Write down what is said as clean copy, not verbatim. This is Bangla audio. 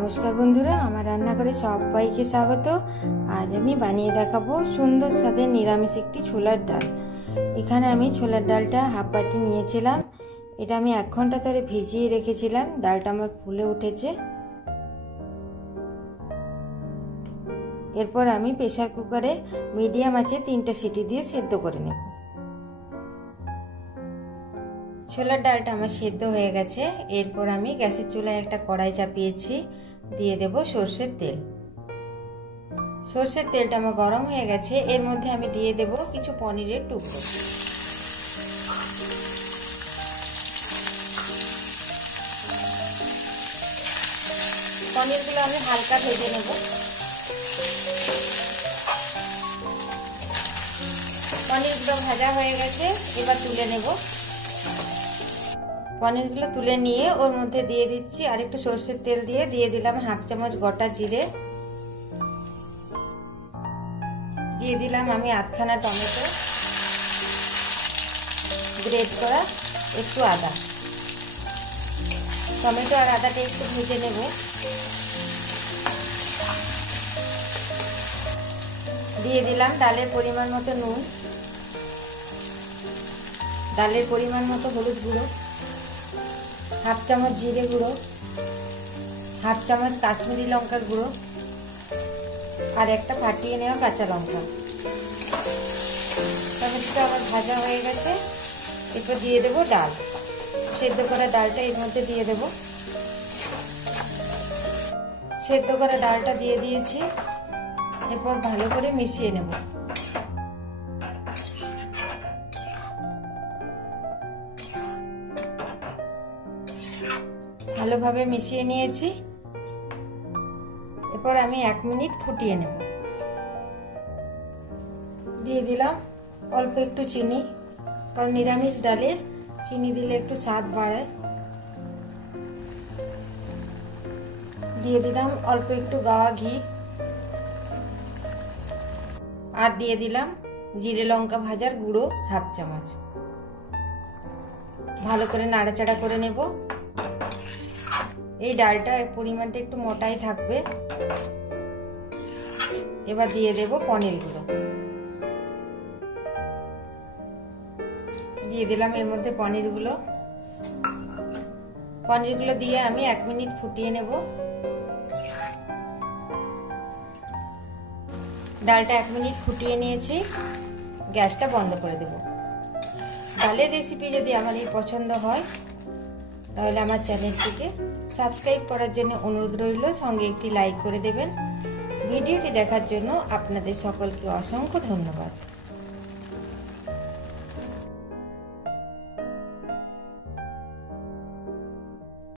नमस्कार बंधुरा आमार रान्नाघरे सबाइके स्वागत। आज आमी बानिये देखाबो सुंदर स्वादेर निरामिष एकटी छोलार डाल। एखाने आमी छोलार डालटा हाफ बाटी नियेछिलाम। एटा आमी 1 घंटा धरे भिजिए रेखेछिलाम। डालटा आमार फुले उठेछे। एरपर आमी प्रेसार कुकारे मिडियाम आँचे 3टा सीटी दिए सेদ্ধ करे नेब। छोलार डालटा आमार सेদ্ধ हये गेछे। एरपर आमी ग्यासेर चुलाय एकटा कड़ाई चापिয়েছি, दिए देब सर्षेर तेल। सर्षेर तेलटा आमार गरम हये गेछे। एर मध्ये आमी दिए देब किछु पनिरेर टुकरो। पनिरगुलो आमी हालका भेजे नेब। पनिरगुलो भाजा हये गेछे, एबार तुले नेब। पनिरगुलो तुले निये ओर मध्य दिए दिচ্ছি আর একটু সরষের তেল দিয়ে দিলাম হাফ চামচ গোটা জিরে, দিয়ে দিলাম আমি আধখানা টমেটো গ্রেট করা, একটু আদা। টমেটো আর আদাটা একটু ভেজে নেব। দিয়ে দিলাম ডালের পরিমাণ মতো নুন, ডালের পরিমাণ মতো হলুদ গুঁড়ো, हाफ चामच जिरे गुड़ो, हाफ चामच काश्मीरी लंका गुड़ो और एक फाटिए नेওয়া काँचा लंका। टमेटोटा आमार भाजा हये गेछे। एरपर दिए देब डाल। सेদ্ধ करा डालटा एर मধ্যে दिए देब। सेদ্ধ करा डालटा दिए दिएছি। एरपर भालो करे मिशिয়ে नेब। ভালোভাবে মিশিয়ে নিয়েছি। এরপর আমি 1 মিনিট ফুটিয়ে নেব। দিয়ে দিলাম অল্প একটু চিনি, কারণ নিরামিষ ডালে চিনি দিলে একটু স্বাদ বাড়ে। দিয়ে দিলাম অল্প একটু গাওয়া ঘি আর দিয়ে দিলাম জিরে লঙ্কা ভাজার গুঁড়ো হাফ চামচ। ভালো করে নাড়াচাড়া করে নেব। এই ডালটা পরিমাণটা একটু মোটাই থাকবে। এবার দিয়ে দেব পনিরগুলো। দিয়ে দিলাম এর মধ্যে পনিরগুলো। পনিরগুলো দিয়ে আমি 1 মিনিট ফুটিয়ে নেব। ডালটা 1 মিনিট ফুটিয়ে নিয়েছি। গ্যাসটা বন্ধ করে দেব। ডালের রেসিপি যদি আপনাদের পছন্দ হয় তাহলে আমার চ্যানেলটিকে সাবস্ক্রাইব করার জন্য অনুরোধ রইল। সঙ্গে একটি লাইক করে দেবেন। ভিডিওটি দেখার জন্য আপনাদের সকলকে অসংখ্য ধন্যবাদ।